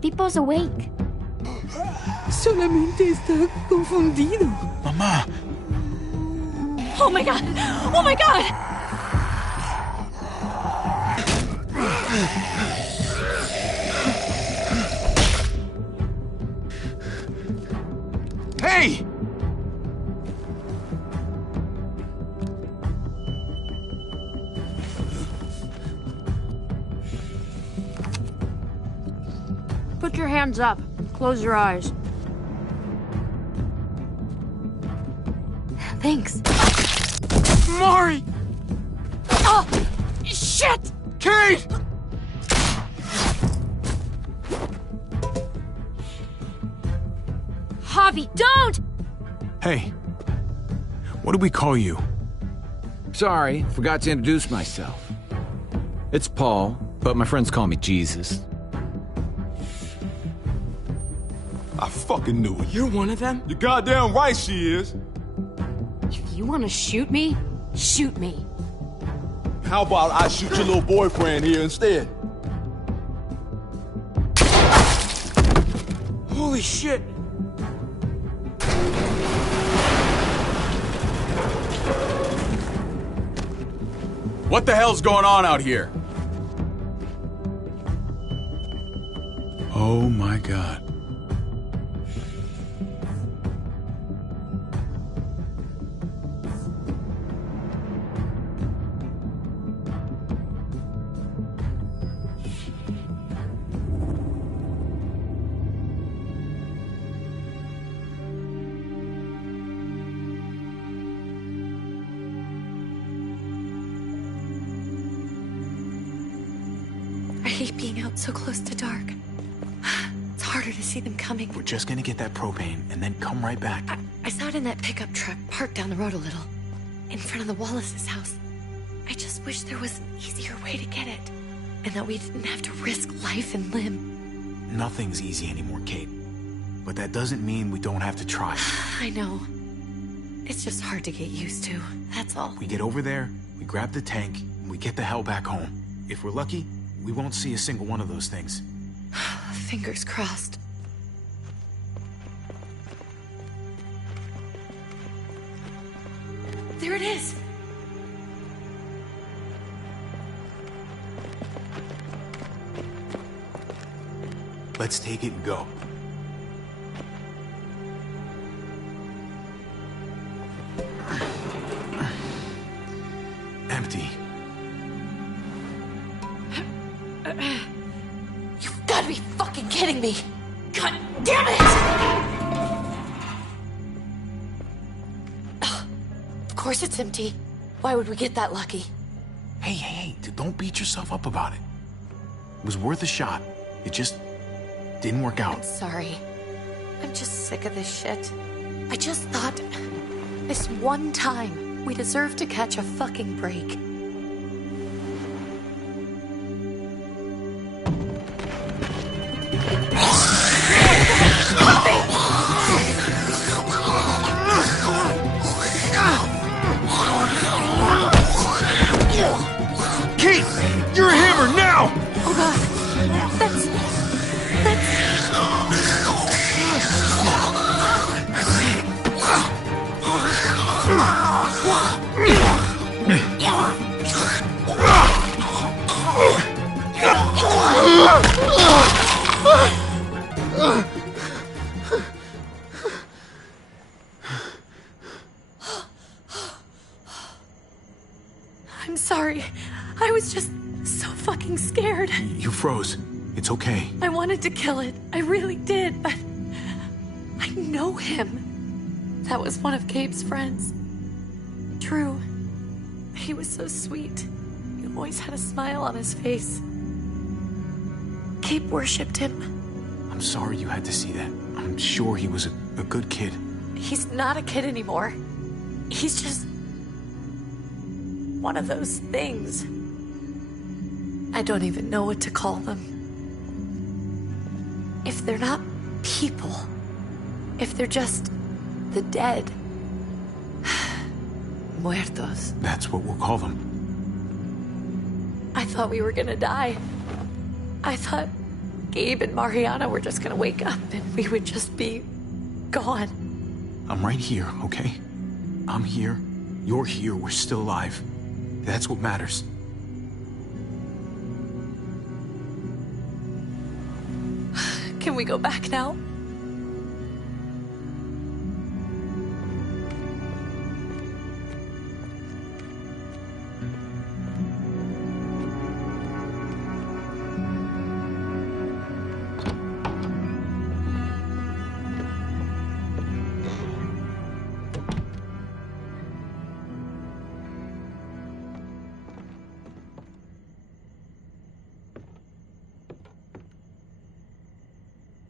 Pipo's awake. Solamente está confundido. Mamá. Oh my god! Oh my god! Hey! Put your hands up. Close your eyes. Thanks. Mari! Oh! Shit! Kate! Javi, don't! Hey. What do we call you? Sorry, forgot to introduce myself. It's Paul, but my friends call me Jesus. I fucking knew it. You're one of them? You're goddamn right she is. If you want to shoot me, shoot me. How about I shoot your little boyfriend here instead? Holy shit! What the hell's going on out here? Oh my god. I hate being out so close to dark. It's harder to see them coming. We're just gonna get that propane and then come right back. I saw it in that pickup truck parked down the road a little, in front of the Wallace's house. I just wish there was an easier way to get it, and that we didn't have to risk life and limb. Nothing's easy anymore, Kate. But that doesn't mean we don't have to try. I know. It's just hard to get used to, that's all. We get over there, we grab the tank, and we get the hell back home. If we're lucky, we won't see a single one of those things. Fingers crossed. There it is! Let's take it and go. Empty. You've got to be fucking kidding me! God damn it! Of course it's empty. Why would we get that lucky? Hey, don't beat yourself up about it. It was worth a shot. It just didn't work I'm out. sorry. I'm just sick of this shit. I just thought, this one time, we deserve to catch a fucking break. Kate! You're a hammer now! Oh god, that's... I'm sorry. I was just so fucking scared. You froze. It's okay. I wanted to kill it. I really did, but I know him. That was one of Gabe's friends. Drew. He was so sweet. He always had a smile on his face. Gabe worshipped him. I'm sorry you had to see that. I'm sure he was a good kid. He's not a kid anymore. He's just one of those things. I don't even know what to call them. If they're not people, if they're just the dead, muertos. That's what we'll call them. I thought we were gonna die. I thought Gabe and Mariana were just gonna wake up and we would just be gone. I'm right here, okay? I'm here. You're here. We're still alive. That's what matters. Can we go back now?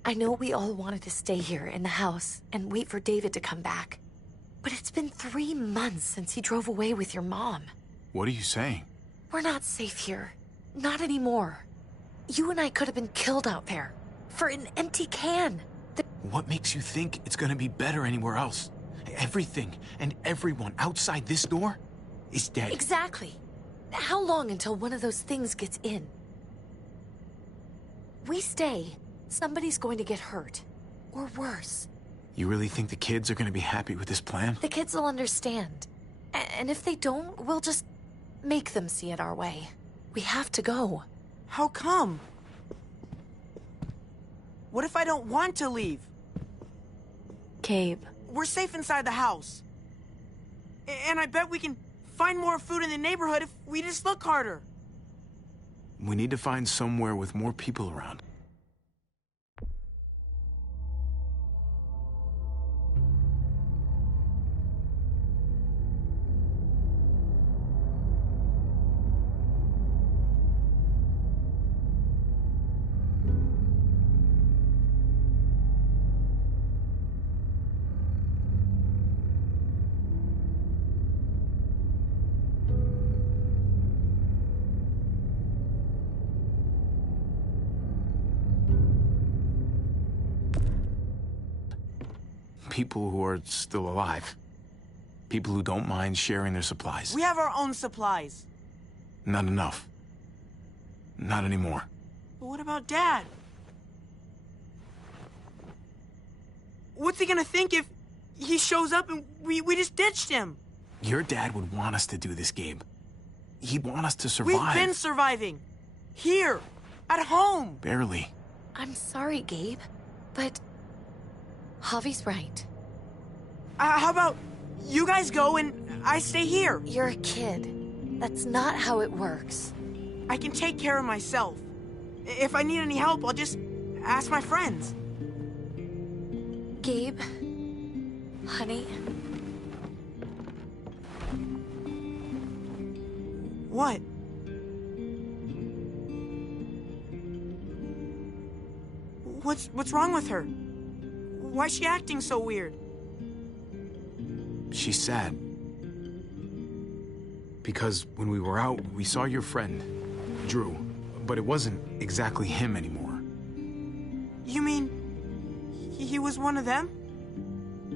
I know we all wanted to stay here in the house and wait for David to come back. But it's been 3 months since he drove away with your mom. What are you saying? We're not safe here. Not anymore. You and I could have been killed out there. For an empty can. What makes you think it's gonna be better anywhere else? Everything and everyone outside this door is dead. Exactly. How long until one of those things gets in? We stay. Somebody's going to get hurt. Or worse. You really think the kids are gonna be happy with this plan? The kids will understand. And if they don't, we'll just make them see it our way. We have to go. How come? What if I don't want to leave? Gabe. We're safe inside the house. And I bet we can find more food in the neighborhood if we just look harder. We need to find somewhere with more people around. People who are still alive. People who don't mind sharing their supplies. We have our own supplies. Not enough. Not anymore. But what about Dad? What's he gonna think if he shows up and we just ditched him? Your dad would want us to do this, Gabe. He'd want us to survive. We've been surviving. Here. At home. Barely. I'm sorry, Gabe. But Javi's right. How about you guys go and I stay here? You're a kid. That's not how it works. I can take care of myself. If I need any help, I'll just ask my friends. Gabe, honey. What? What's wrong with her? Why's she acting so weird? She's sad. Because when we were out, we saw your friend, Drew. But it wasn't exactly him anymore. You mean he was one of them?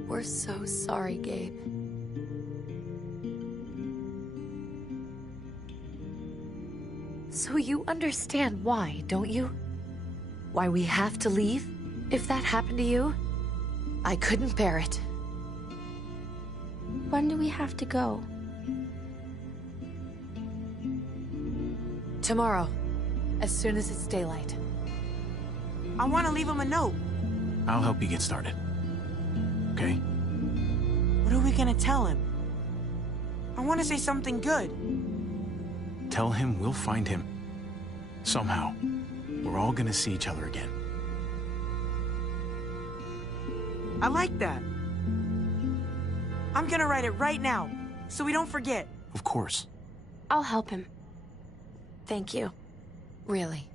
We're so sorry, Gabe. So you understand why, don't you? Why we have to leave? If that happened to you, I couldn't bear it. When do we have to go? Tomorrow, as soon as it's daylight. I want to leave him a note. I'll help you get started. Okay? What are we gonna tell him? I want to say something good. Tell him we'll find him. Somehow. We're all gonna see each other again. I like that. I'm gonna write it right now, so we don't forget. Of course. I'll help him. Thank you. Really.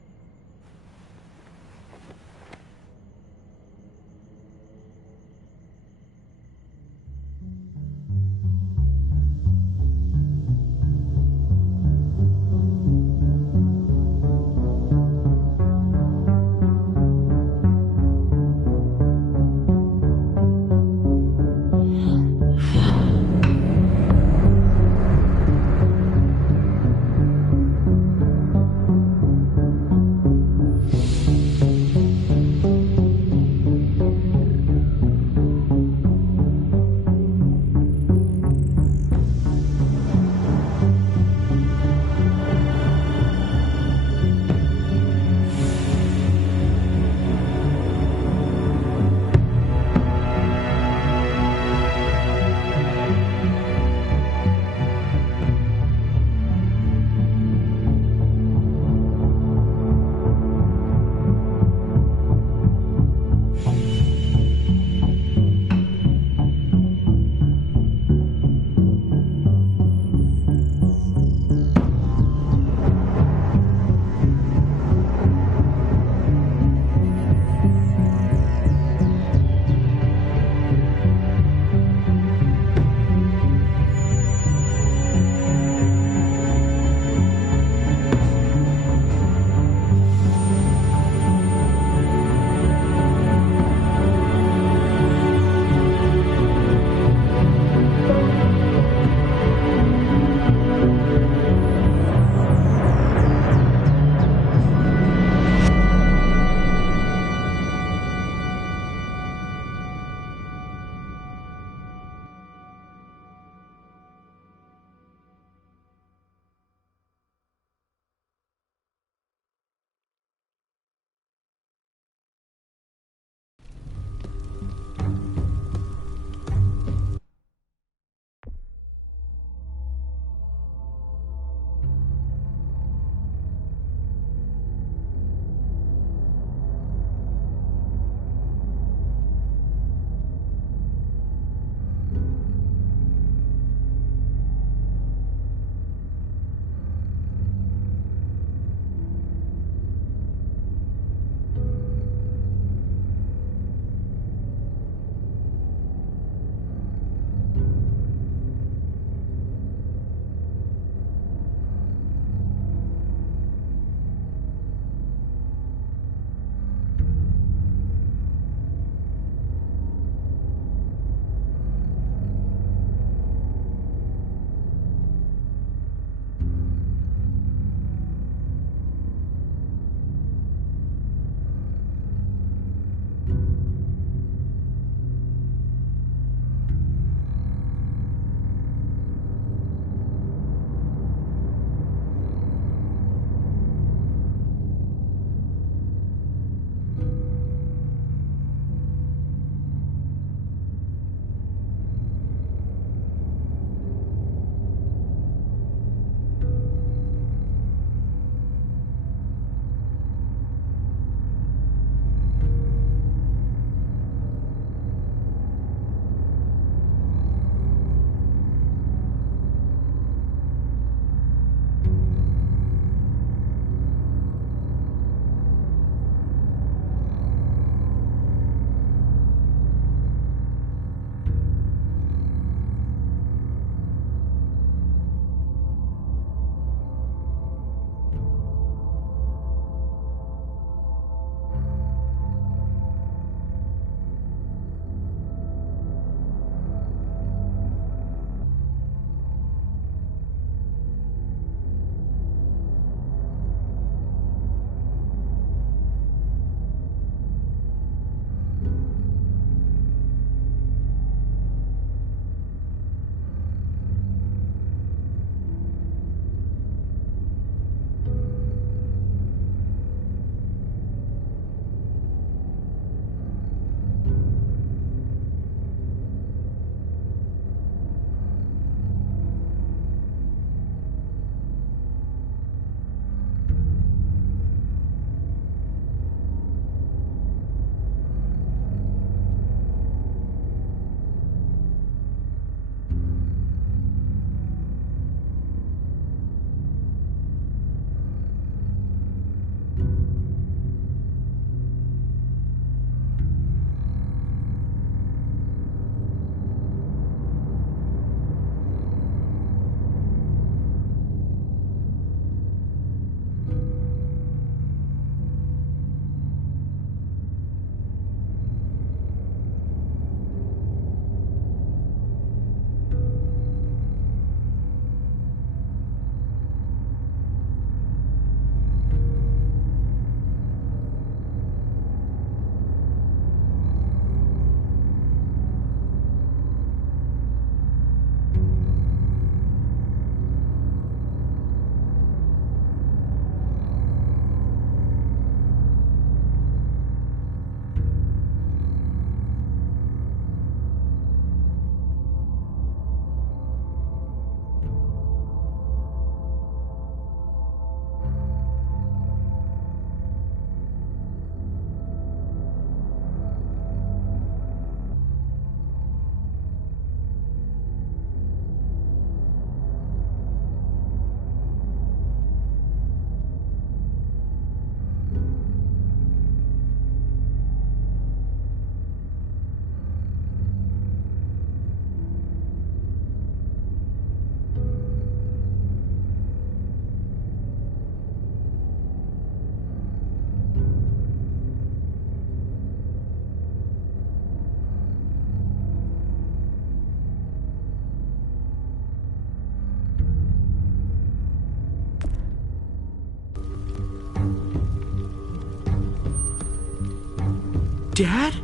Dad?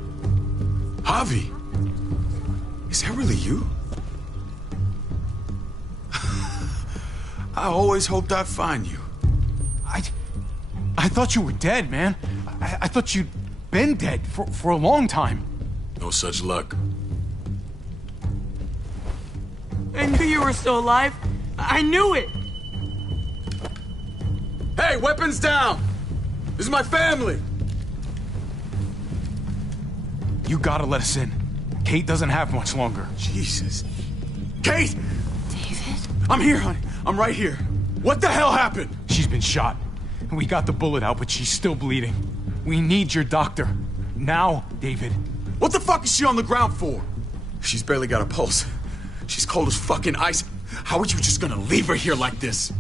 Javi, is that really you? I always hoped I'd find you. I thought you were dead, man. I thought you'd been dead for a long time. No such luck. I knew you were still alive. I knew it. Hey, weapons down! This is my family! You gotta let us in. Kate doesn't have much longer. Jesus. Kate! David? I'm here, honey. I'm right here. What the hell happened? She's been shot. We got the bullet out, but she's still bleeding. We need your doctor. Now, David. What the fuck is she on the ground for? She's barely got a pulse. She's cold as fucking ice. How are you just gonna leave her here like this?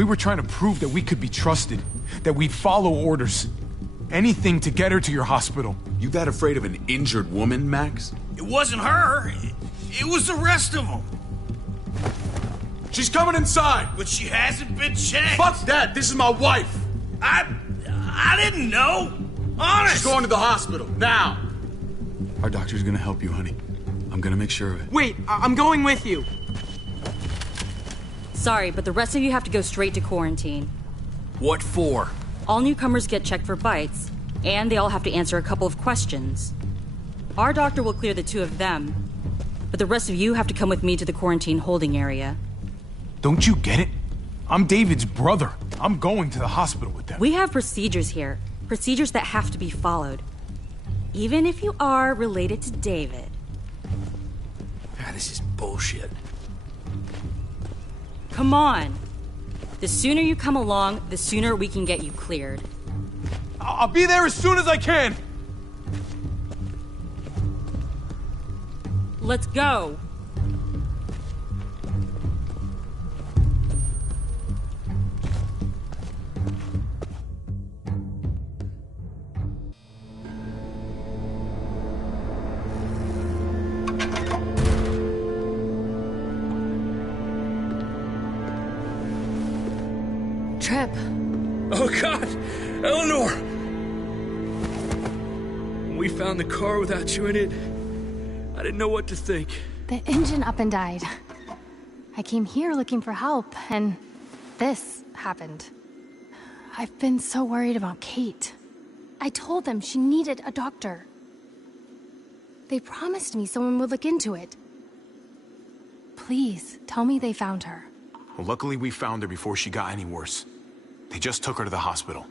We were trying to prove that we could be trusted, that we'd follow orders. Anything to get her to your hospital. You that afraid of an injured woman, Max? It wasn't her. It was the rest of them. She's coming inside! But she hasn't been checked. Fuck that! This is my wife! I didn't know. Honest. She's going to the hospital, now! Our doctor's gonna help you, honey. I'm gonna make sure of it. Wait, I'm going with you. Sorry, but the rest of you have to go straight to quarantine. What for? All newcomers get checked for bites, and they all have to answer a couple of questions. Our doctor will clear the two of them, but the rest of you have to come with me to the quarantine holding area. Don't you get it? I'm David's brother. I'm going to the hospital with them. We have procedures here. Procedures that have to be followed. Even if you are related to David. God, this is bullshit. Come on. The sooner you come along, the sooner we can get you cleared. I'll be there as soon as I can! Let's go. Trip. Oh, God! Eleanor! When we found the car without you in it, I didn't know what to think. The engine up and died. I came here looking for help, and this happened. I've been so worried about Kate. I told them she needed a doctor. They promised me someone would look into it. Please, tell me they found her. Well, luckily we found her before she got any worse. They just took her to the hospital.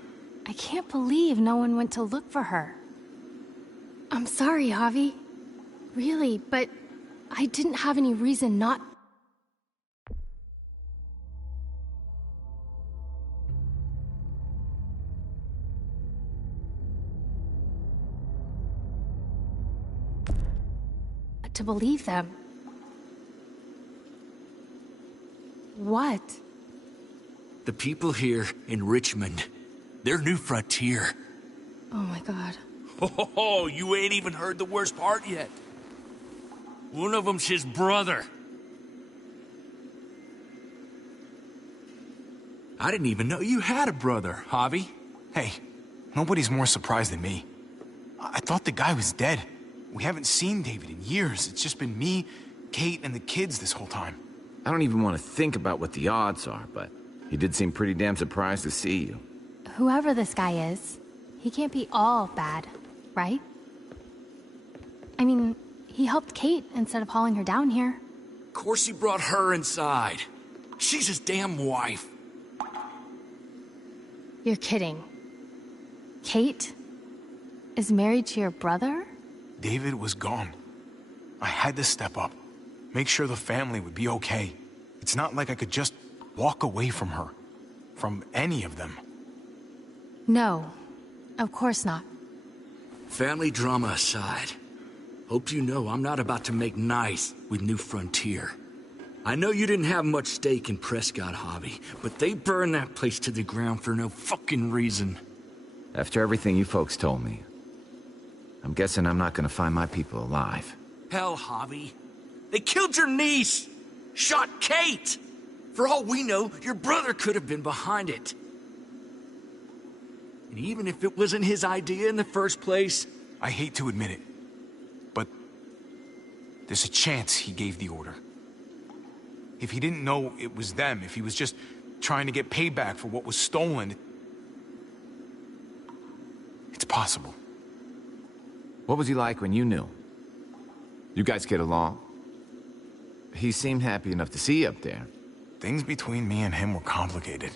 I can't believe no one went to look for her. I'm sorry, Javi. Really, but I didn't have any reason not. To believe them. What? The people here in Richmond, they're New Frontier. Oh my God. Oh, you ain't even heard the worst part yet. One of them's his brother. I didn't even know you had a brother, Javi. Hey, nobody's more surprised than me. I thought the guy was dead. We haven't seen David in years. It's just been me, Kate, and the kids this whole time. I don't even want to think about what the odds are, but he did seem pretty damn surprised to see you. Whoever this guy is, he can't be all bad, right? I mean, he helped Kate instead of hauling her down here. Of course he brought her inside. She's his damn wife. You're kidding. Kate is married to your brother? David was gone. I had to step up. Make sure the family would be okay. It's not like I could just walk away from her. From any of them. No, of course not. Family drama aside, hope you know I'm not about to make nice with New Frontier. I know you didn't have much stake in Prescott, Javi, but they burned that place to the ground for no fucking reason. After everything you folks told me, I'm guessing I'm not gonna find my people alive. Hell, Javi. They killed your niece! Shot Kate! For all we know, your brother could have been behind it. And even if it wasn't his idea in the first place... I hate to admit it, but there's a chance he gave the order. If he didn't know it was them, if he was just trying to get payback for what was stolen, it's possible. What was he like when you knew? You guys get along? He seemed happy enough to see you up there. Things between me and him were complicated.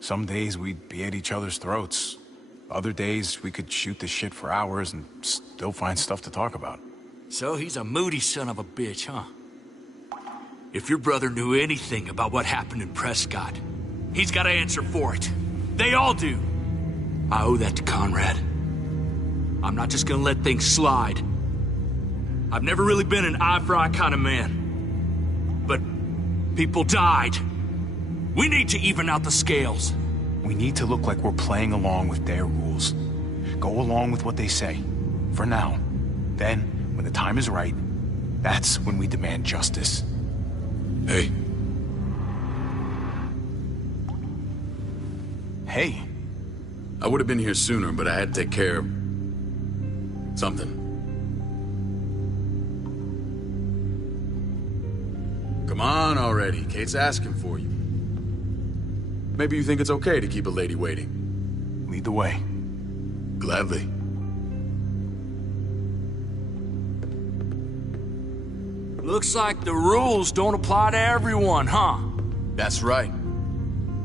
Some days we'd be at each other's throats. Other days we could shoot the shit for hours and still find stuff to talk about. So he's a moody son of a bitch, huh? If your brother knew anything about what happened in Prescott, he's got to answer for it. They all do. I owe that to Conrad. I'm not just gonna let things slide. I've never really been an eye-for-eye kind of man. But people died. We need to even out the scales. We need to look like we're playing along with their rules. Go along with what they say. For now. Then, when the time is right, that's when we demand justice. Hey. Hey. I would have been here sooner, but I had to take care of... something. Come on already. Kate's asking for you. Maybe you think it's okay to keep a lady waiting. Lead the way. Gladly. Looks like the rules don't apply to everyone, huh? That's right.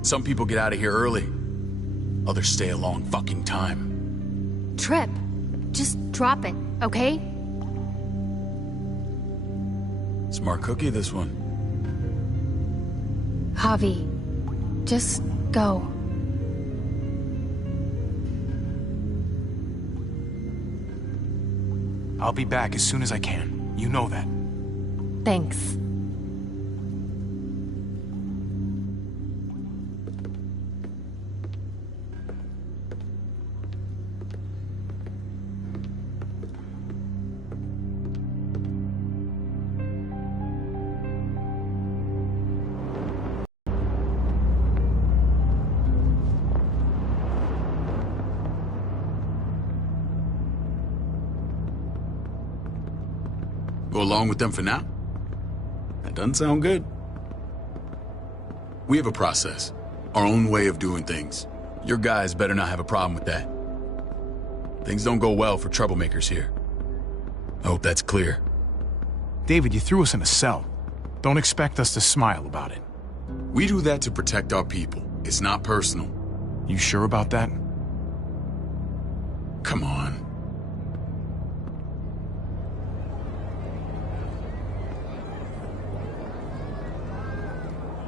Some people get out of here early. Others stay a long fucking time. Trip, just drop it, okay? Smart cookie, this one. Javi, just go. I'll be back as soon as I can. You know that. Thanks. Go along with them for now? That doesn't sound good. We have a process. Our own way of doing things. Your guys better not have a problem with that. Things don't go well for troublemakers here. I hope that's clear. David, you threw us in a cell. Don't expect us to smile about it. We do that to protect our people. It's not personal. You sure about that? Come on.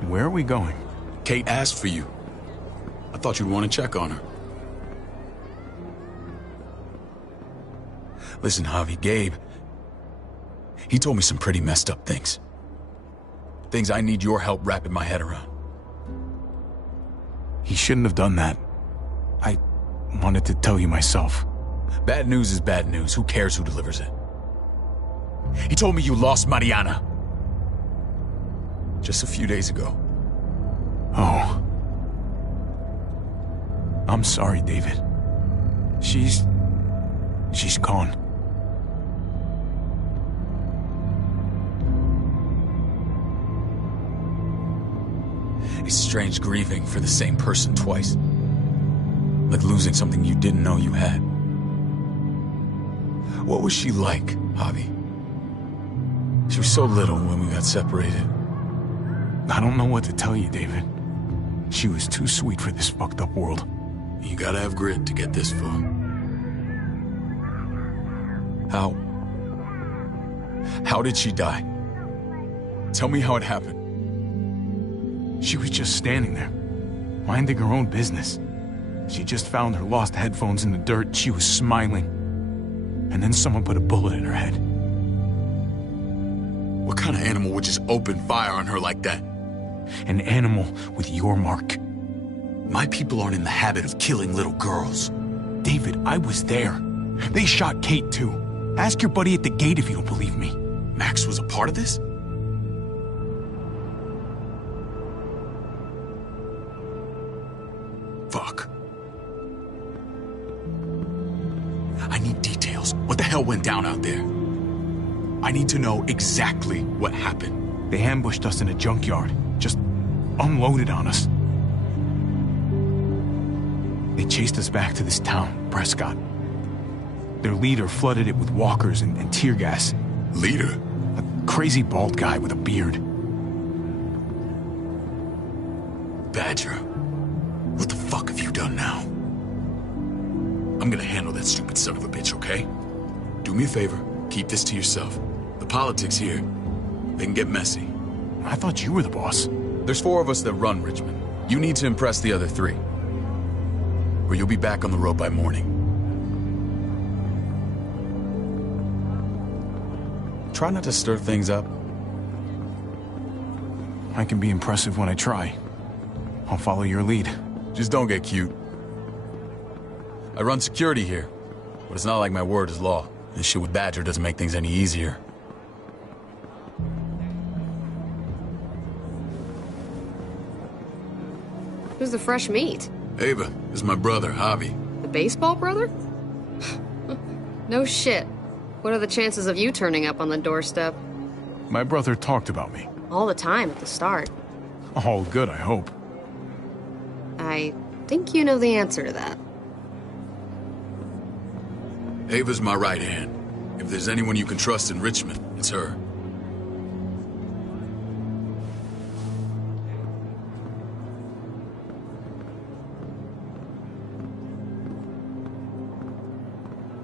Where are we going? Kate asked for you. I thought you'd want to check on her. Listen, Javi, Gabe... he told me some pretty messed up things. Things I need your help wrapping my head around. He shouldn't have done that. I wanted to tell you myself. Bad news is bad news. Who cares who delivers it? He told me you lost Mariana. Just a few days ago. Oh. I'm sorry, David. She's gone. It's strange grieving for the same person twice. Like losing something you didn't know you had. What was she like, Javi? She was so little when we got separated. I don't know what to tell you, David. She was too sweet for this fucked up world. You gotta have grit to get this far. How did she die? Tell me how it happened. She was just standing there, minding her own business. She just found her lost headphones in the dirt. She was smiling. And then someone put a bullet in her head. What kind of animal would just open fire on her like that? An animal with your mark. My people aren't in the habit of killing little girls. David, I was there. They shot Kate too. Ask your buddy at the gate if you don't believe me. Max was a part of this? Fuck. I need details. What the hell went down out there? I need to know exactly what happened. They ambushed us in a junkyard. Just unloaded on us. They chased us back to this town, Prescott. Their leader flooded it with walkers and tear gas. Leader? A crazy bald guy with a beard. Badger, what the fuck have you done now? I'm gonna handle that stupid son of a bitch, okay? Do me a favor, keep this to yourself. The politics here, they can get messy. I thought you were the boss. There's 4 of us that run Richmond. You need to impress the other 3. Or you'll be back on the road by morning. Try not to stir things up. I can be impressive when I try. I'll follow your lead. Just don't get cute. I run security here, but it's not like my word is law. This shit with Badger doesn't make things any easier. Who's the fresh meat? Ava, this is my brother, Javi. The baseball brother? No shit. What are the chances of you turning up on the doorstep? My brother talked about me. All the time at the start. All good, I hope. I think you know the answer to that. Ava's my right hand. If there's anyone you can trust in Richmond, it's her.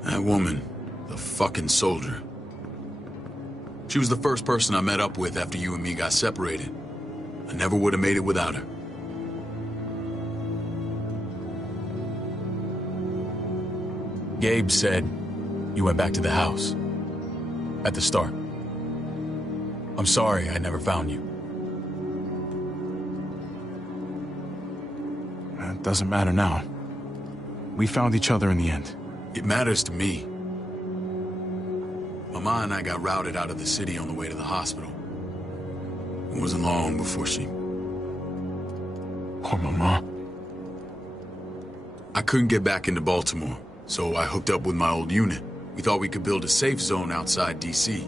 That woman, the fucking soldier. She was the first person I met up with after you and me got separated. I never would have made it without her. Gabe said you went back to the house. At the start. I'm sorry I never found you. It doesn't matter now. We found each other in the end. It matters to me. Mama and I got routed out of the city on the way to the hospital. It wasn't long before she... Poor Mama. I couldn't get back into Baltimore, so I hooked up with my old unit. We thought we could build a safe zone outside D.C.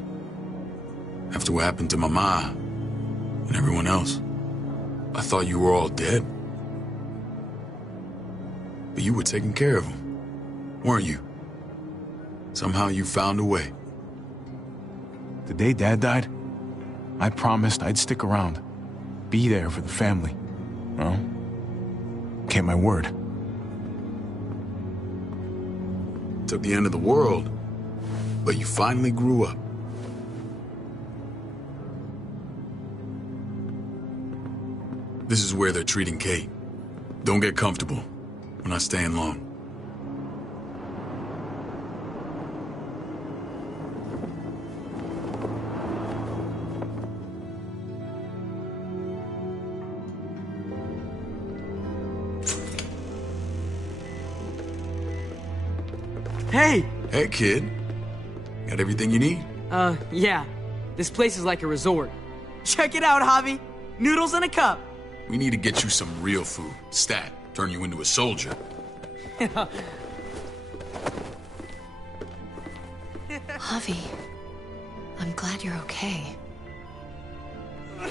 After what happened to Mama and everyone else, I thought you were all dead. But you were taking care of them, weren't you? Somehow you found a way. The day Dad died, I promised I'd stick around. Be there for the family. Well, kept my word. Took the end of the world, but you finally grew up. This is where they're treating Kate. Don't get comfortable. We're not staying long. Hey! Hey, kid. Got everything you need? Yeah. This place is like a resort. Check it out, Javi. Noodles in a cup. We need to get you some real food. Stat. Turn you into a soldier. Javi, I'm glad you're okay. I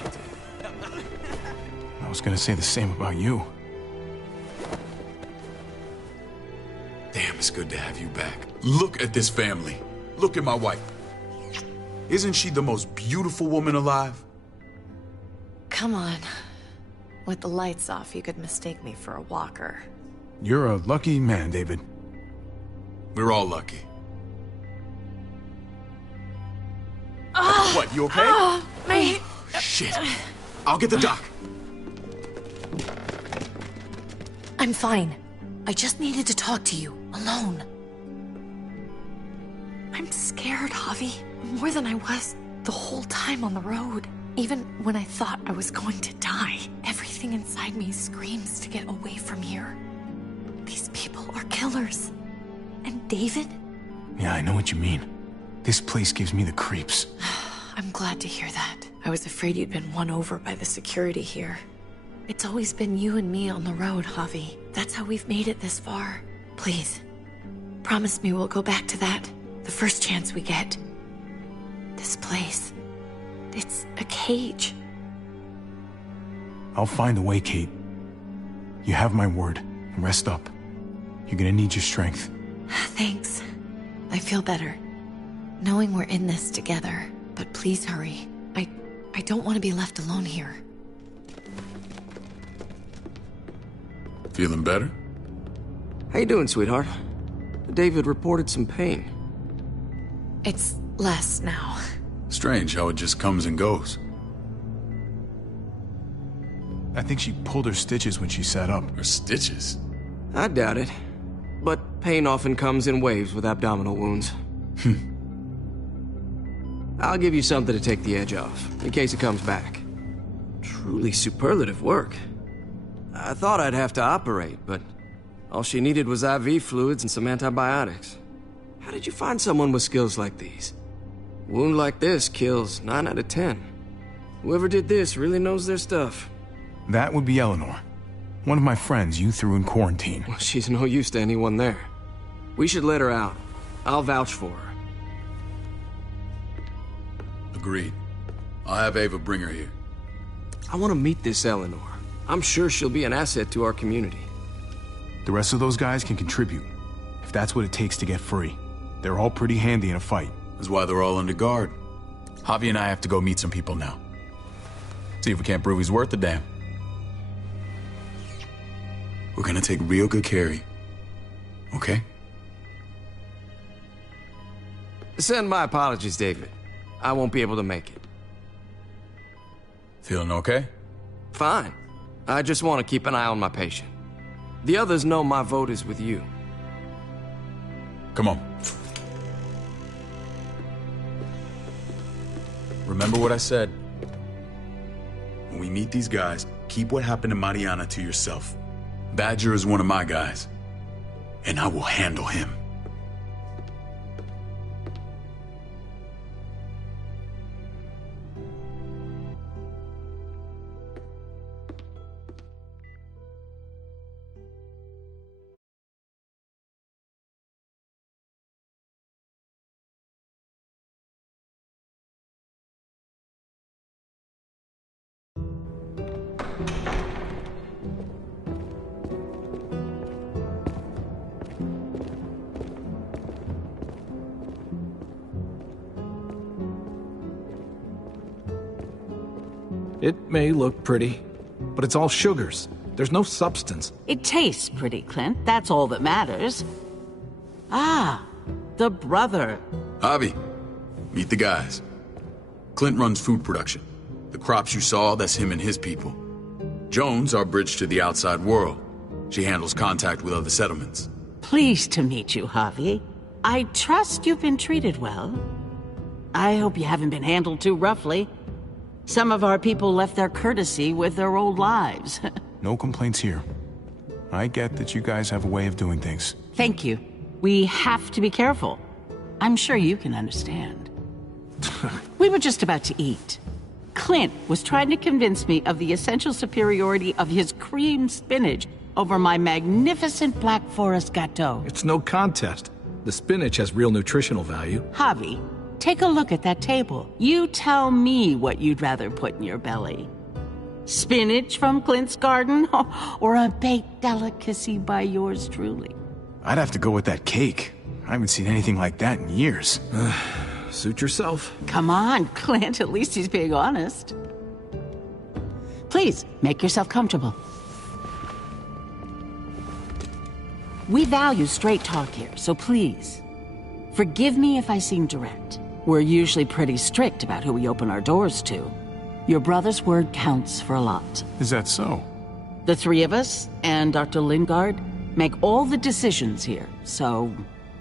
was gonna say the same about you. Damn, it's good to have you back. Look at this family. Look at my wife. Isn't she the most beautiful woman alive? Come on. With the lights off, you could mistake me for a walker. You're a lucky man, David. We're all lucky. What, you okay? Me. Oh, shit. I'll get the doc. I'm fine. I just needed to talk to you, alone. I'm scared, Javi. More than I was the whole time on the road. Even when I thought I was going to die, everything inside me screams to get away from here. These people are killers. And David? Yeah, I know what you mean. This place gives me the creeps. I'm glad to hear that. I was afraid you'd been won over by the security here. It's always been you and me on the road, Javi. That's how we've made it this far. Please, promise me we'll go back to that the first chance we get. This place, it's a cage. I'll find a way, Kate. You have my word. Rest up. You're gonna need your strength. Thanks. I feel better. Knowing we're in this together. But please hurry. I don't want to be left alone here. Feeling better? How you doing, sweetheart? David reported some pain. It's less now. Strange how it just comes and goes. I think she pulled her stitches when she sat up. Her stitches? I doubt it. But pain often comes in waves with abdominal wounds. I'll give you something to take the edge off, in case it comes back. Truly superlative work. I thought I'd have to operate, but all she needed was IV fluids and some antibiotics. How did you find someone with skills like these? A wound like this kills 9 out of 10. Whoever did this really knows their stuff. That would be Eleanor. One of my friends you threw in quarantine. Well, she's no use to anyone there. We should let her out. I'll vouch for her. Agreed. I'll have Ava bring her here. I want to meet this Eleanor. I'm sure she'll be an asset to our community. The rest of those guys can contribute, if that's what it takes to get free. They're all pretty handy in a fight. That's why they're all under guard. Javi and I have to go meet some people now. See if we can't prove he's worth the damn. We're gonna take real good care of you. Okay? Send my apologies, David. I won't be able to make it. Feeling okay? Fine. I just want to keep an eye on my patient. The others know my vote is with you. Come on. Remember what I said. When we meet these guys, keep what happened to Mariana to yourself. Badger is one of my guys, and I will handle him. It may look pretty, but it's all sugars. There's no substance. It tastes pretty, Clint. That's all that matters. Ah, the brother. Javi, meet the guys. Clint runs food production. The crops you saw, that's him and his people. Jones, our bridge to the outside world. She handles contact with other settlements. Pleased to meet you, Javi. I trust you've been treated well. I hope you haven't been handled too roughly. Some of our people left their courtesy with their old lives. No complaints here. I get that you guys have a way of doing things. Thank you. We have to be careful. I'm sure you can understand. We were just about to eat. Clint was trying to convince me of the essential superiority of his cream spinach over my magnificent Black Forest gâteau. It's no contest. The spinach has real nutritional value. Javi, take a look at that table. You tell me what you'd rather put in your belly. Spinach from Clint's garden, or a baked delicacy by yours truly? I'd have to go with that cake. I haven't seen anything like that in years. Suit yourself. Come on, Clint, at least he's being honest. Please, make yourself comfortable. We value straight talk here, so please, forgive me if I seem direct. We're usually pretty strict about who we open our doors to. Your brother's word counts for a lot. Is that so? The three of us and Dr. Lingard make all the decisions here, so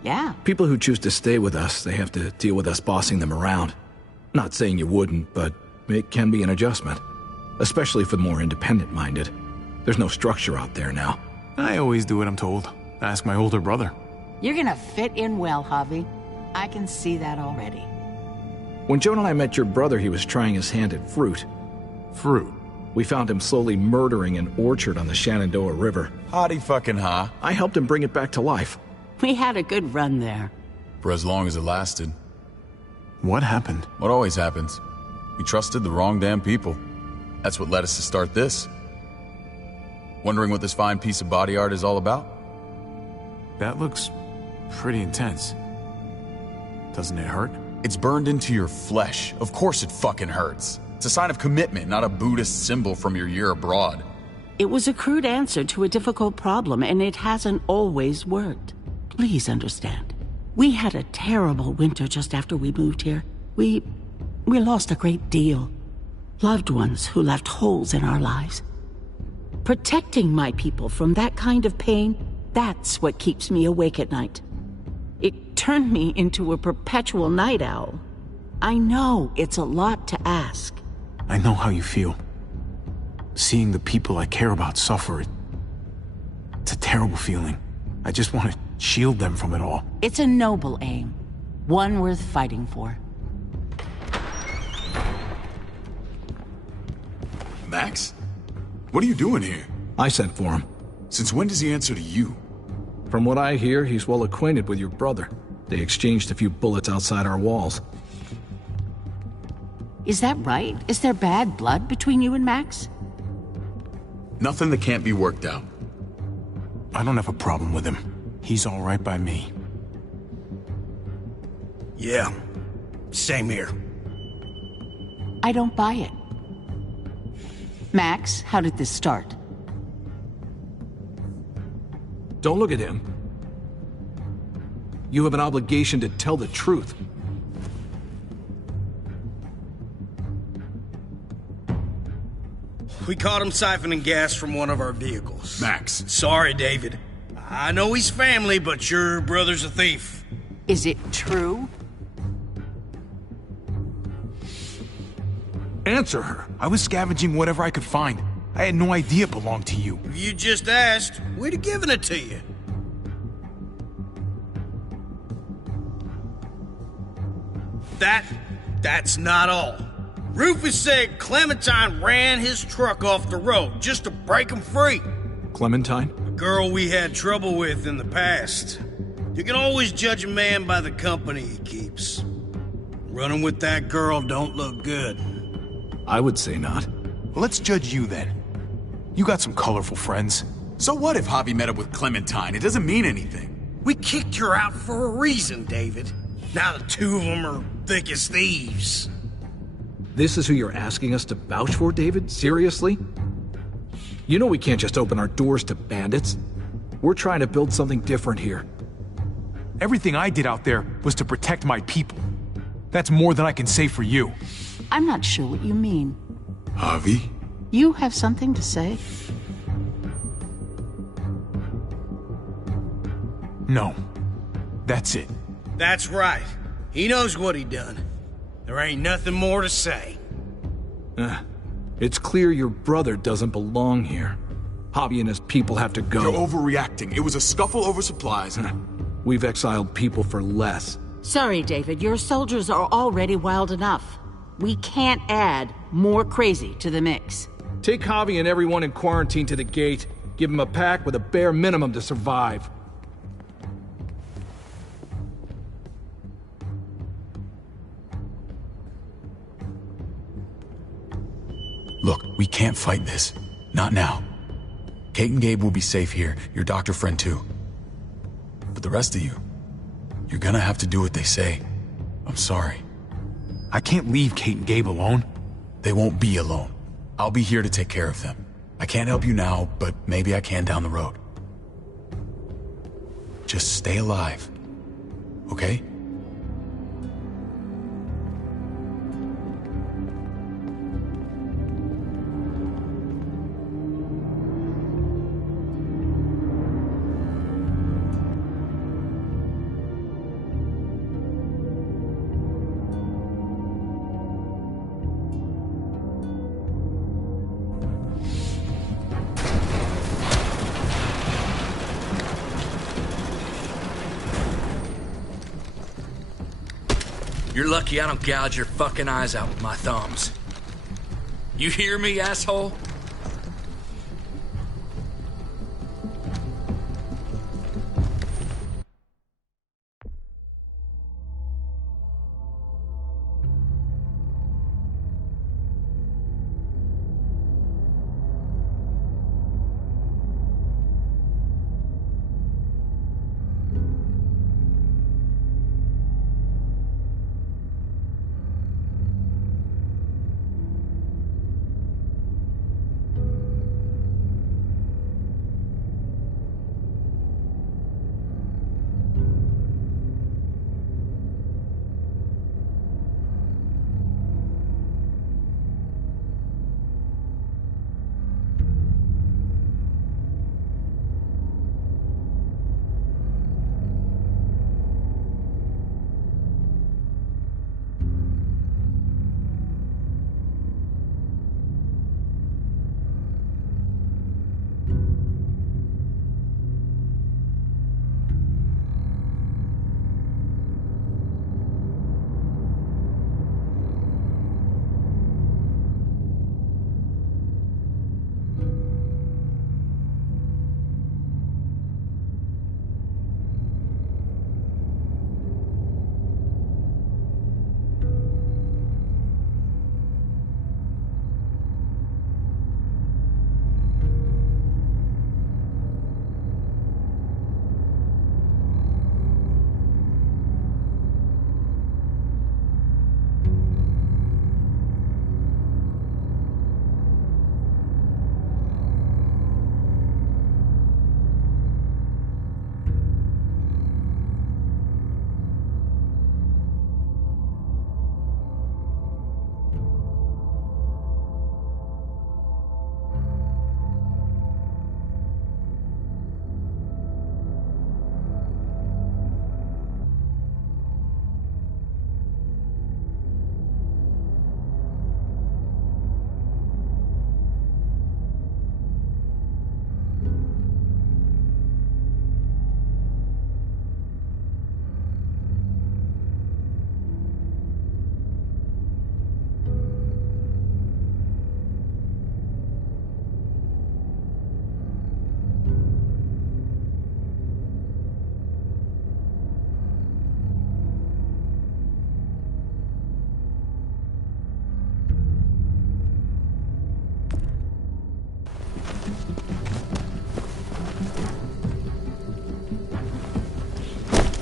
yeah. People who choose to stay with us, they have to deal with us bossing them around. Not saying you wouldn't, but it can be an adjustment. Especially for the more independent-minded. There's no structure out there now. I always do what I'm told. Ask my older brother. You're gonna fit in well, Javi. I can see that already. When Joan and I met your brother, he was trying his hand at fruit. Fruit? We found him slowly murdering an orchard on the Shenandoah River. Howdy fucking ha. I helped him bring it back to life. We had a good run there. For as long as it lasted. What happened? What always happens. We trusted the wrong damn people. That's what led us to start this. Wondering what this fine piece of body art is all about? That looks pretty intense. Doesn't it hurt? It's burned into your flesh. Of course it fucking hurts. It's a sign of commitment, not a Buddhist symbol from your year abroad. It was a crude answer to a difficult problem, and it hasn't always worked. Please understand. We had a terrible winter just after we moved here. We lost a great deal. Loved ones who left holes in our lives. Protecting my people from that kind of pain, that's what keeps me awake at night. It turned me into a perpetual night owl. I know it's a lot to ask. I know how you feel. seeing the people I care about suffer, it's a terrible feeling. I just want to shield them from it all. It's a noble aim. One worth fighting for. Max? What are you doing here? I sent for him. Since when does he answer to you? From what I hear, he's well acquainted with your brother. They exchanged a few bullets outside our walls. Is that right? Is there bad blood between you and Max? Nothing that can't be worked out. I don't have a problem with him. He's all right by me. Yeah, same here. I don't buy it. Max, how did this start? Don't look at him. You have an obligation to tell the truth. We caught him siphoning gas from one of our vehicles. Max. Sorry, David. I know he's family, but your brother's a thief. Is it true? Answer her. I was scavenging whatever I could find. I had no idea it belonged to you. If you just asked, we'd have given it to you. That's not all. Rufus said Clementine ran his truck off the road just to break him free. Clementine? A girl we had trouble with in the past. You can always judge a man by the company he keeps. Running with that girl don't look good. I would say not. Well, let's judge you then. You got some colorful friends. So what if Javi met up with Clementine? It doesn't mean anything. We kicked her out for a reason, David. Now the two of them are thick as thieves. This is who you're asking us to vouch for, David? Seriously? You know we can't just open our doors to bandits. We're trying to build something different here. Everything I did out there was to protect my people. That's more than I can say for you. I'm not sure what you mean. Javi? You have something to say? No. That's it. That's right. He knows what he done. There ain't nothing more to say. It's clear your brother doesn't belong here. Javi and his people have to go. You're overreacting. It was a scuffle over supplies. We've exiled people for less. Sorry, David. Your soldiers are already wild enough. We can't add more crazy to the mix. Take Javi and everyone in quarantine to the gate. Give them a pack with a bare minimum to survive. Look, we can't fight this. Not now. Kate and Gabe will be safe here, your doctor friend too. But the rest of you, you're gonna have to do what they say. I'm sorry. I can't leave Kate and Gabe alone. They won't be alone. I'll be here to take care of them. I can't help you now, but maybe I can down the road. Just stay alive, okay? You're lucky I don't gouge your fucking eyes out with my thumbs. You hear me, asshole?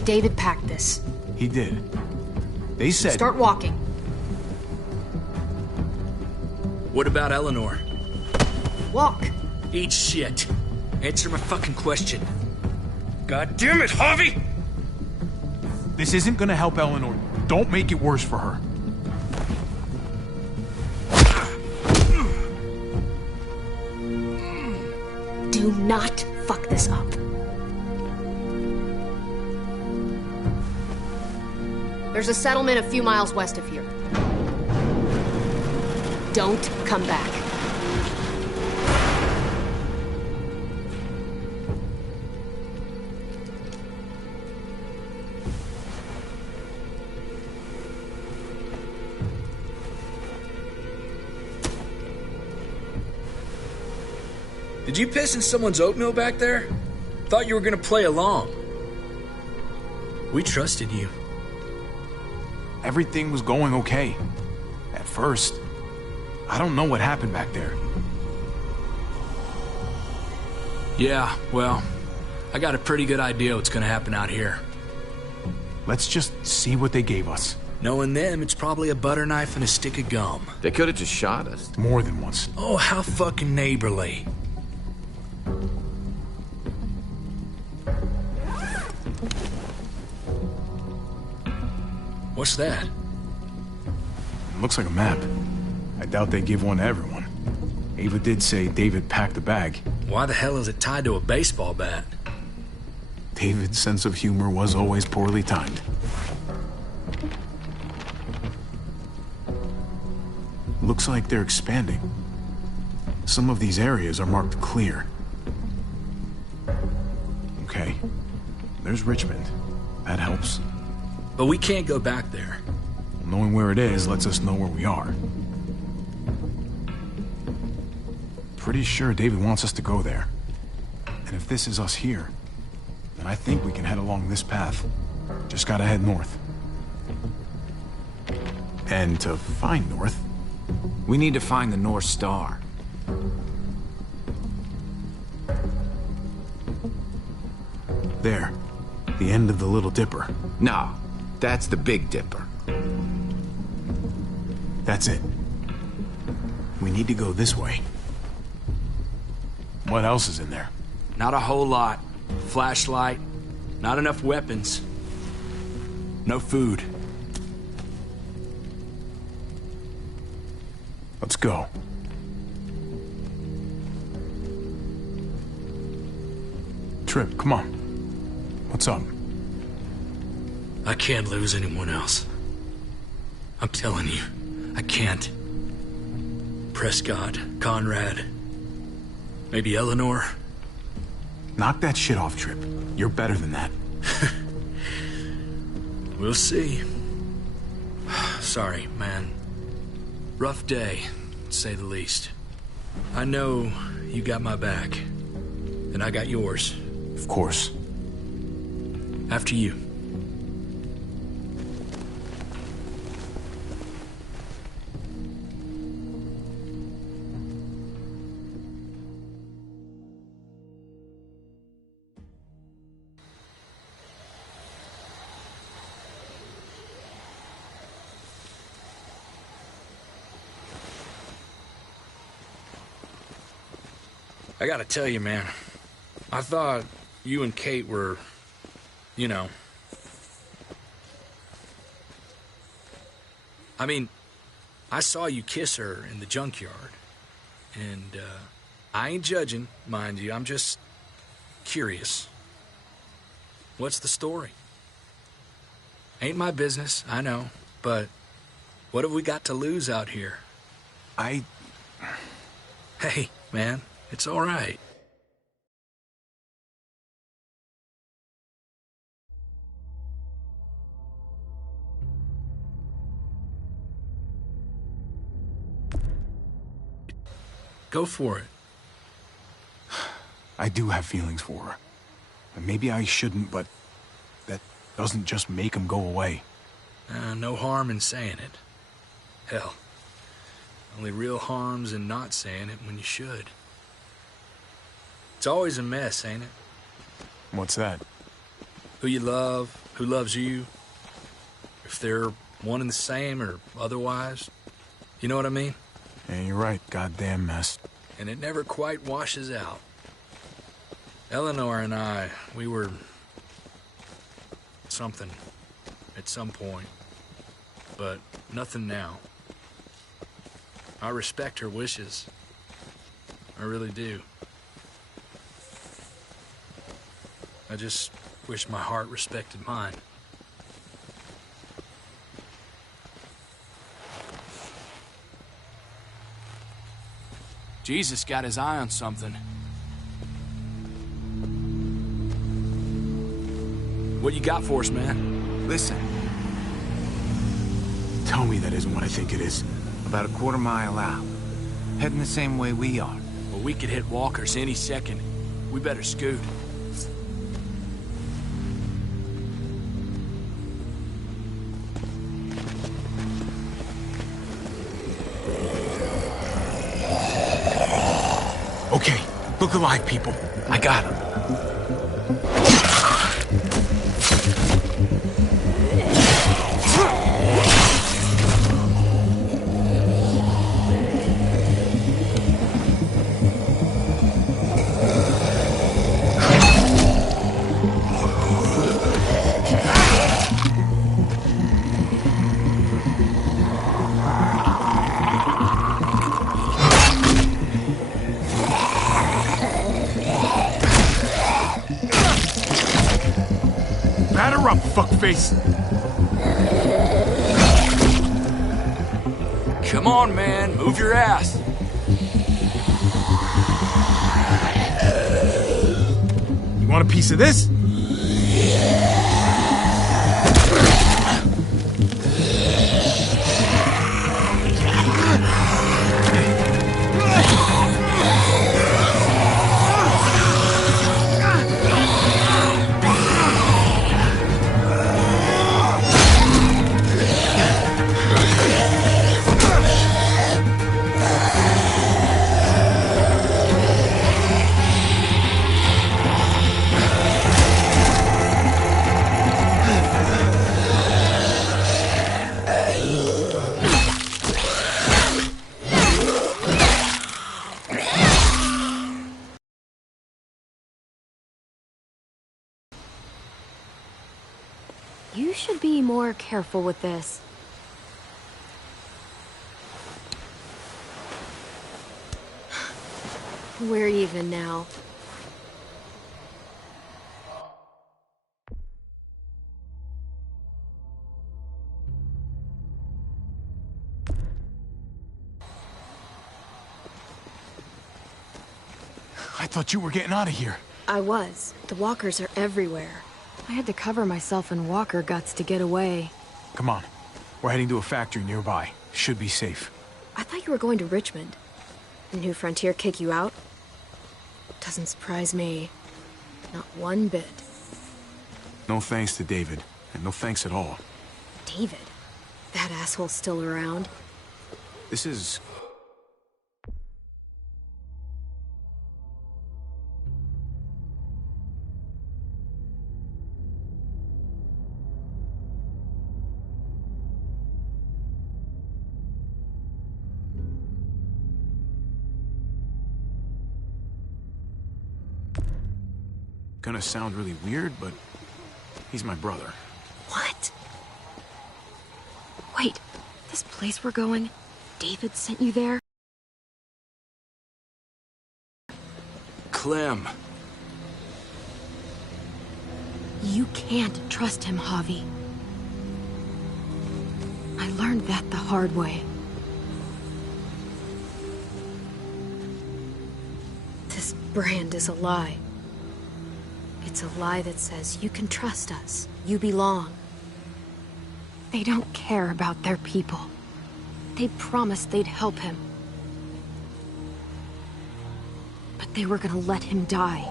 David packed this. He did. They said... Start walking. What about Eleanor? Walk. Eat shit. Answer my fucking question. God damn it, Harvey! This isn't gonna help Eleanor. Don't make it worse for her. Do not fuck this up. There's a settlement a few miles west of here. Don't come back. Did you piss in someone's oatmeal back there? Thought you were gonna play along. We trusted you. Everything was going okay. At first. I don't know what happened back there. Yeah, well, I got a pretty good idea what's gonna happen out here. Let's just see what they gave us. Knowing them, it's probably a butter knife and a stick of gum. They could have just shot us. More than once. Oh, how fucking neighborly. What's that? It looks like a map. I doubt they give one to everyone. Ava did say David packed the bag. Why the hell is it tied to a baseball bat? David's sense of humor was always poorly timed. Looks like they're expanding. Some of these areas are marked clear. Okay. There's Richmond. That helps. But we can't go back there. Knowing where it is lets us know where we are. Pretty sure David wants us to go there. And if this is us here, then I think we can head along this path. Just gotta head north. And to find north... We need to find the North Star. There. The end of the Little Dipper. No, that's the Big Dipper. That's it. We need to go this way. What else is in there? Not a whole lot. Flashlight, not enough weapons. No food. Let's go. Trip, come on. What's up? I can't lose anyone else. I'm telling you, I can't. Prescott, Conrad, maybe Eleanor. Knock that shit off, Trip. You're better than that. We'll see. Sorry, man. Rough day, to say the least. I know you got my back, and I got yours. Of course. After you. I gotta tell you, man, I thought you and Kate were, you know... I mean, I saw you kiss her in the junkyard, and I ain't judging, mind you, I'm just curious. What's the story? Ain't my business, I know, but what have we got to lose out here? Hey, man. It's all right. Go for it. I do have feelings for her. And maybe I shouldn't, but that doesn't just make them go away. No harm in saying it. Hell, only real harm's in not saying it when you should. It's always a mess, ain't it? What's that? who you love, who loves you, if they're one and the same or otherwise. You know what I mean? Yeah, you're right. Goddamn mess. And it never quite washes out. Eleanor and I, we were something at some point, but nothing now. I respect her wishes. I really do. I just wish my heart respected mine. Jesus got his eye on something. What you got for us, man? Listen. Tell me that isn't what I think it is. About a quarter-mile out. Heading the same way we are. Well, we could hit walkers any second. We better scoot. Okay, look alive, people. I got him. Batter up, fuckface! Come on, man. Move your ass. You want a piece of this? You should be more careful with this. We're even now. I thought you were getting out of here. I was. The walkers are everywhere. I had to cover myself in walker guts to get away. Come on. We're heading to a factory nearby. Should be safe. I thought you were going to Richmond. Did New Frontier kick you out? Doesn't surprise me. Not one bit. No thanks to David. And no thanks at all. David? That asshole's still around? This is... gonna sound really weird, but he's my brother. What? Wait, this place we're going, David sent you there? Clem. You can't trust him, Javi. I learned that the hard way. This brand is a lie. It's a lie that says you can trust us, you belong. They don't care about their people. They promised they'd help him. But they were gonna let him die.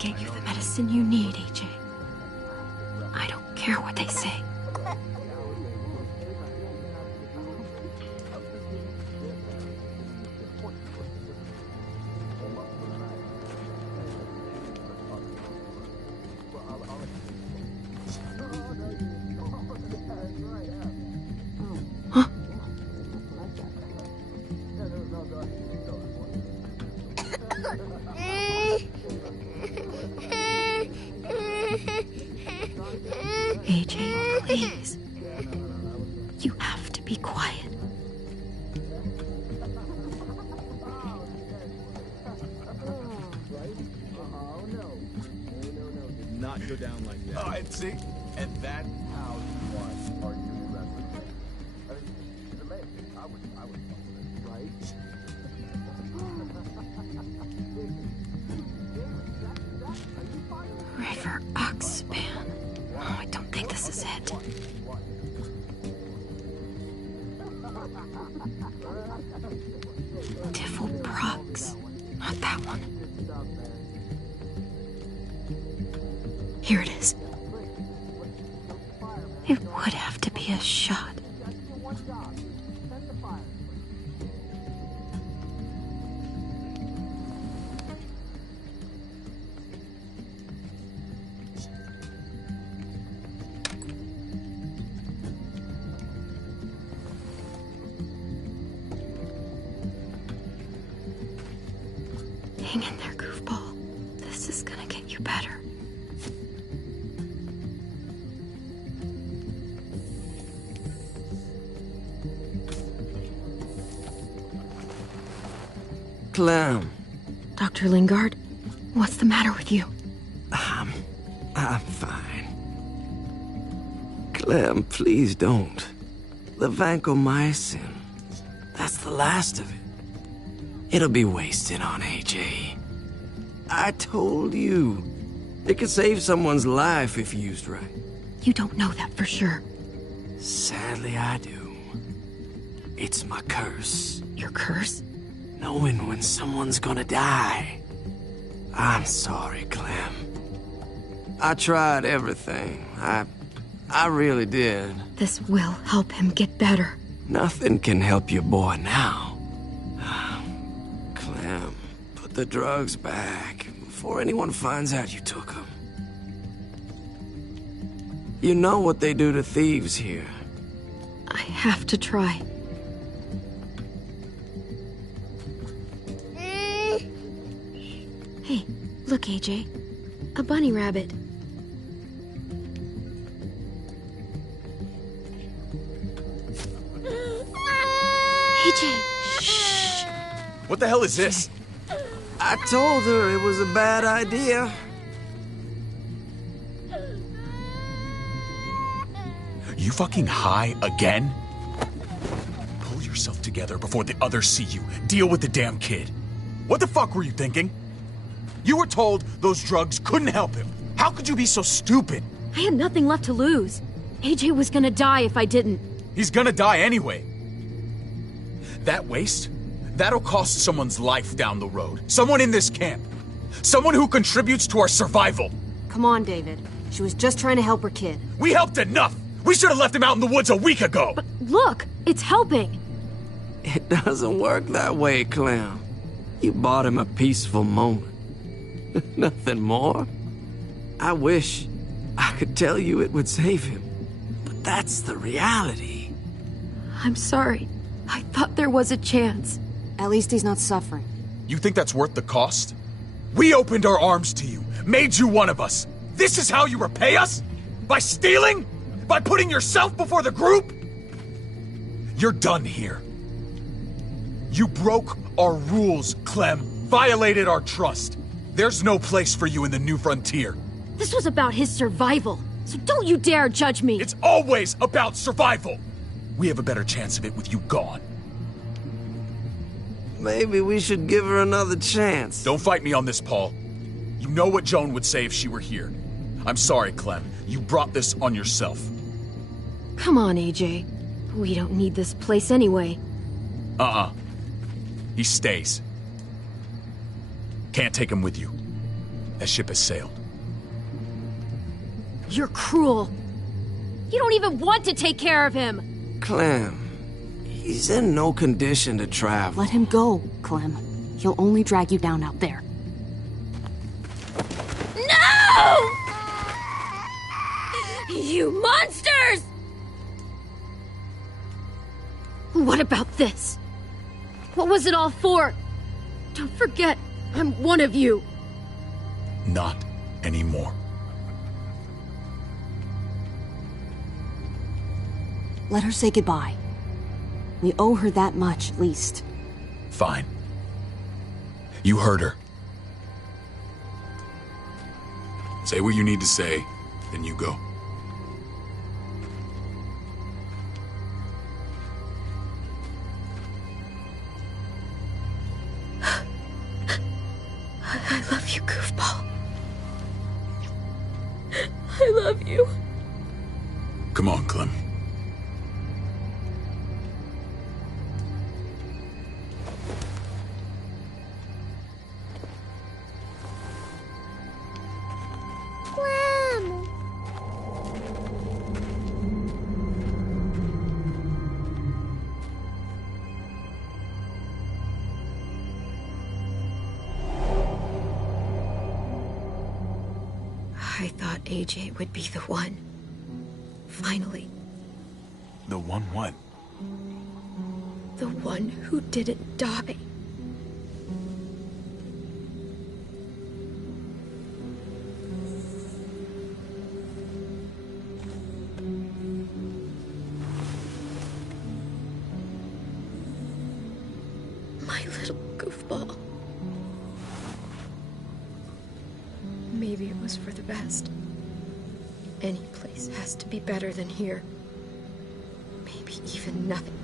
get you the medicine you need, AJ. I don't care what they say. AJ, please. You have to be quiet. Not go down like that. Oh, and see? And that's how you want our new wrestling. I mean, she's amazing. I would, right? River Oxpan. Oh, I don't think this is it. Tiffle Prox. Not that one. Here it is. It would have to be a shot. Hang in there, goofball. This is gonna get you better. Clem. Dr. Lingard, what's the matter with you? I'm fine. Clem, please don't. The vancomycin. That's the last of it. It'll be wasted on AJ. I told you. It could save someone's life if used right. You don't know that for sure. Sadly, I do. It's my curse. Your curse? Knowing when someone's gonna die. I'm sorry, Clem. I tried everything. I really did. This will help him get better. Nothing can help your boy now. Clem, put the drugs back before anyone finds out you took them. You know what they do to thieves here. I have to try. Hey, look, AJ. A bunny rabbit. AJ, shh. What the hell is this? I told her it was a bad idea. You fucking high again? Pull yourself together before the others see you. Deal with the damn kid. What the fuck were you thinking? You were told those drugs couldn't help him. How could you be so stupid? I had nothing left to lose. AJ was gonna die if I didn't. He's gonna die anyway. That waste, that'll cost someone's life down the road. Someone in this camp. Someone who contributes to our survival. Come on, David. She was just trying to help her kid. We helped enough! We should have left him out in the woods a week ago! But look, it's helping. It doesn't work that way, Clem. You bought him a peaceful moment. Nothing more. I wish I could tell you it would save him. But that's the reality. I'm sorry. I thought there was a chance. At least he's not suffering. You think that's worth the cost? We opened our arms to you, made you one of us. This is how you repay us? By stealing? By putting yourself before the group? You're done here. You broke our rules, Clem. Violated our trust. There's no place for you in the new frontier. This was about his survival, so don't you dare judge me. It's always about survival. We have a better chance of it with you gone. Maybe we should give her another chance. Don't fight me on this, Paul. You know what Joan would say if she were here. I'm sorry, Clem. You brought this on yourself. Come on, AJ. We don't need this place anyway. He stays. Can't take him with you. That ship has sailed. You're cruel. You don't even want to take care of him. Clem, he's in no condition to travel. Let him go, Clem. He'll only drag you down out there. No! You monsters! What about this? What was it all for? Don't forget, I'm one of you. Not anymore. Let her say goodbye. We owe her that much, at least. Fine. You heard her. Say what you need to say, then you go. I love you, goofball. I love you. Come on, Clem. I thought AJ would be the one. Finally. The one what? The one who didn't die. My little goofball. Maybe it was for the best. Any place has to be better than here. Maybe even nothing.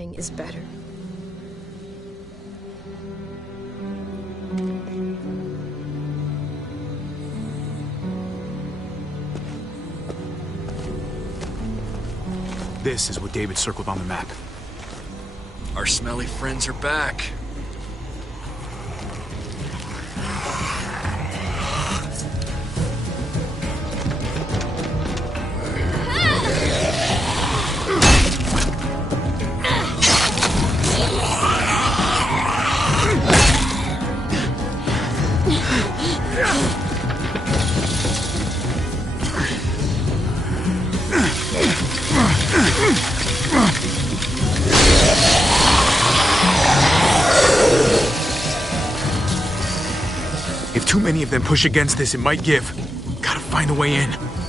is better. This is what David circled on the map. Our smelly friends are back. If too many of them push against this, it might give. Gotta find a way in.